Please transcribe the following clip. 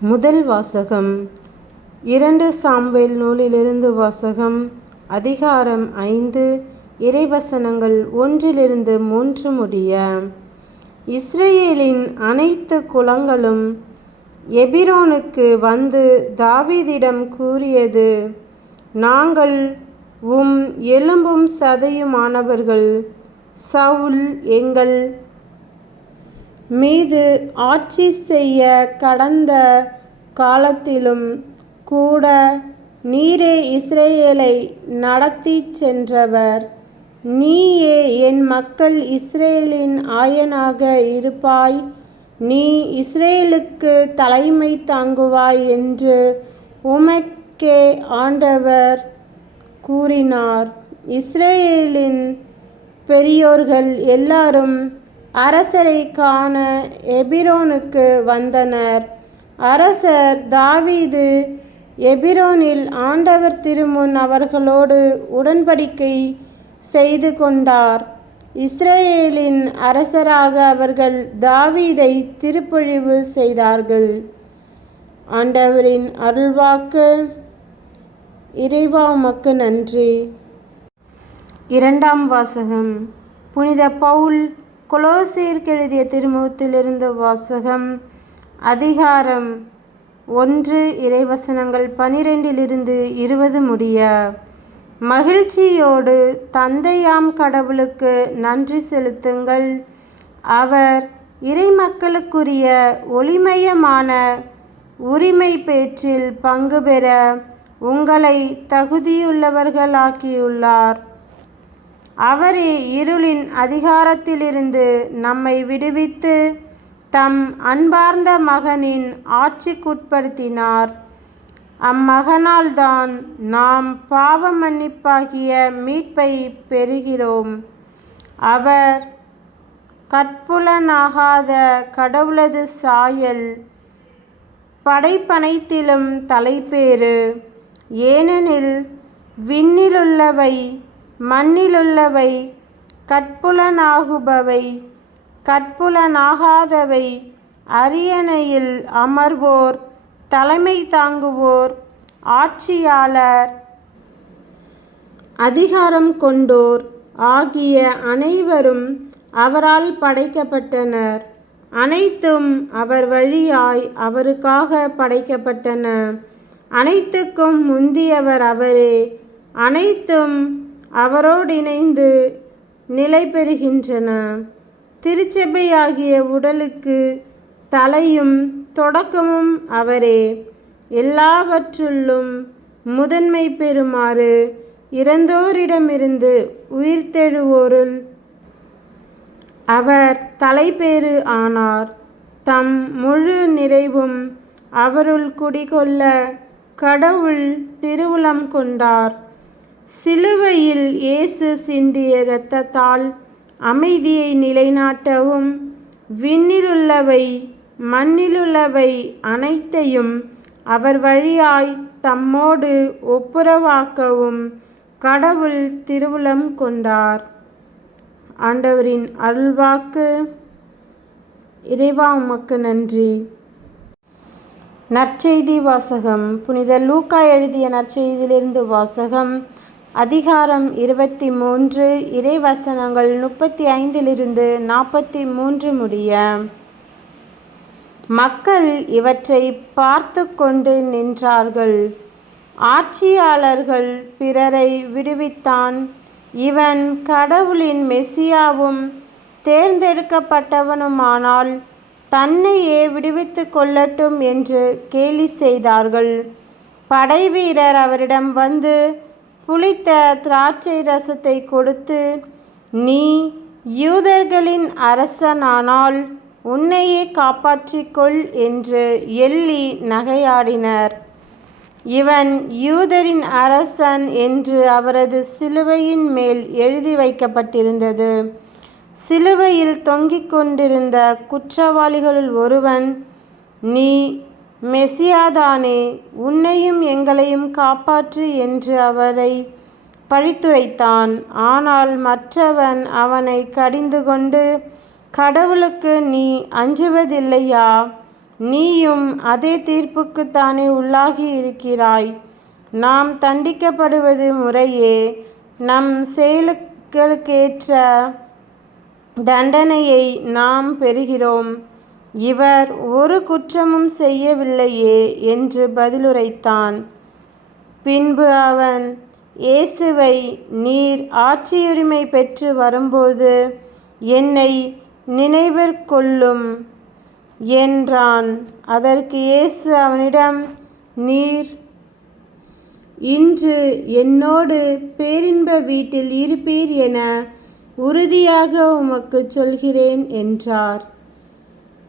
முதல் வாசகம். இரண்டு சாம்வேல் நூலிலிருந்து வாசகம். அதிகாரம் ஐந்து. இறைவசனங்கள் ஒன்றிலிருந்து மூன்று முடிய. இஸ்ரேலின் அனைத்து குலங்களும் எபிரோனுக்கு வந்து தாவீதிடம் கூறியது நாங்கள் உம் எலும்பும் சதையுமானவர்கள் சவுல் எங்கள் மீது ஆட்சி செய்ய கடந்த காலத்திலும் கூட நீரே இஸ்ரேலை நடத்திச் சென்றவர். நீயே என் மக்கள் இஸ்ரேலின் ஆயனாக இருப்பாய். நீ இஸ்ரேலுக்கு தலைமை தாங்குவாய் என்று உமக்கே ஆண்டவர் கூறினார். இஸ்ரேலின் பெரியோர்கள் எல்லாரும் அரசரை காண எபிரோனுக்கு வந்தனர். அரசர் தாவீது எபிரோனில் ஆண்டவர் திருமுன் அவர்களோடு உடன்படிக்கை செய்து கொண்டார். இஸ்ரேலின் அரசராக அவர்கள் தாவீதை திருப்பொழிவு செய்தார்கள். ஆண்டவரின் அருள்வாக்கு இறைவா உமக்கு நன்றி. இரண்டாம் வாசகம். புனித பவுல் கொலோசேருக்கு எழுதிய திருமுகத்திலிருந்து வாசகம் அதிகாரம் ஒன்று இறைவசனங்கள் பனிரெண்டிலிருந்து இருபது முடிய. மகிழ்ச்சியோடு தந்தையாம் கடவுளுக்கு நன்றி செலுத்துங்கள். அவர் இறைமக்களுக்குரிய ஒளிமயமான உரிமை பேற்றில் பங்கு பெற உங்களை தகுதியுள்ளவர்களாக்கியுள்ளார். அவரே இருளின் அதிகாரத்திலிருந்து நம்மை விடுவித்து தம் அன்பார்ந்த மகனின் ஆட்சிக்குட்படுத்தினார். அம்மகனால்தான் நாம் பாவ மன்னிப்பாகிய மீட்பை பெறுகிறோம். அவர் கற்புலனாகாத கடவுளது சாயல் படைப்பனைத்திலும் தலைப்பேறு. ஏனெனில் விண்ணிலுள்ளவை மண்ணிலுள்ளவை கற்புலனாகுபவை கற்புலனாகாதவை அரியணையில் அமர்வோர் தலைமை தாங்குவோர் ஆட்சியாளர் அதிகாரம் கொண்டோர் ஆகிய அனைவரும் அவரால் படைக்கப்பட்டனர். அனைத்தும் அவர் வழியாய் அவருக்காக படைக்கப்பட்டன. அனைத்துக்கும் முந்தியவர் அவரே. அனைத்தும் அவரோடிணைந்து நிலை பெறுகின்றன திருச்சபையாகிய உடலுக்கு தலையும் தொடக்கமும் அவரே. எல்லாவற்றுள்ளும் முதன்மை பெறுமாறு இறந்தோரிடமிருந்து உயிர்த்தெழுவோருள் அவர் தலைப்பேறு ஆனார். தம் முழு நிறைவும் அவருள் குடிகொள்ள கடவுள் திருவுளம் கொண்டார். சிலுவையில் இயேசு சிந்திய இரத்தத்தால் அமைதியை நிலைநாட்டவும் விண்ணிலுள்ளவை மண்ணிலுள்ளவை அனைத்தையும் அவர் வழியாய் தம்மோடு ஒப்புரவாக்கவும் கடவுள் திருவுளம் கொண்டார். ஆண்டவரின் அருள்வாக்கு. இறைவா உமக்கு நன்றி. நற்செய்தி வாசகம். புனித லூக்கா எழுதிய நற்செய்தியிலிருந்து வாசகம். அதிகாரம் இருபத்தி மூன்று இறைவசனங்கள் முப்பத்தி ஐந்திலிருந்து நாற்பத்தி மூன்று முடிய. மக்கள் இவற்றை பார்த்து கொண்டு நின்றார்கள். ஆட்சியாளர்கள் பிறரை விடுவித்தான். இவன் கடவுளின் மெசியாவும் தேர்ந்தெடுக்கப்பட்டவனுமானால் தன்னையே விடுவித்து கொள்ளட்டும் என்று கேலி செய்தார்கள். படைவீரர் அவரிடம் வந்து புளித்த திராட்சை ரசத்தை கொடுத்து நீ யூதர்களின் அரசனானால் உன்னையே காப்பாற்றிக்கொள் என்று எள்ளி நகையாடினர். இவன் யூதரின் அரசன் என்று அவரது சிலுவையின் மேல் எழுதி வைக்கப்பட்டிருந்தது. சிலுவையில் தொங்கிக் கொண்டிருந்த குற்றவாளிகளுள் ஒருவன் நீ மெசியாதானே உன்னையும் எங்களையும் காப்பாற்று என்று அவரை பழித்துரைத்தான். ஆனால் மற்றவன் அவனை கடிந்து கொண்டு கடவுளுக்கு நீ அஞ்சுவதில்லையா? நீயும் அதே தீர்ப்புக்குத்தானே உள்ளாகி இருக்கிறாய். நாம் தண்டிக்கப்படுவது முறையே. நம் செயலுக்களுக்கேற்ற தண்டனையை நாம் பெறுகிறோம். இவர் ஒரு குற்றமும் செய்யவில்லையே என்று பதிலுரைத்தான். பின்பு அவன் இயேசுவை நீர் ஆட்சியுரிமை பெற்று வரும்போது என்னை நினைவர் கொள்ளும் என்றான். அதற்கு இயேசு அவனிடம் நீர் இன்று என்னோடு பேரின்ப வீட்டில் இருப்பீர் என உறுதியாக உமக்கு சொல்கிறேன் என்றார்.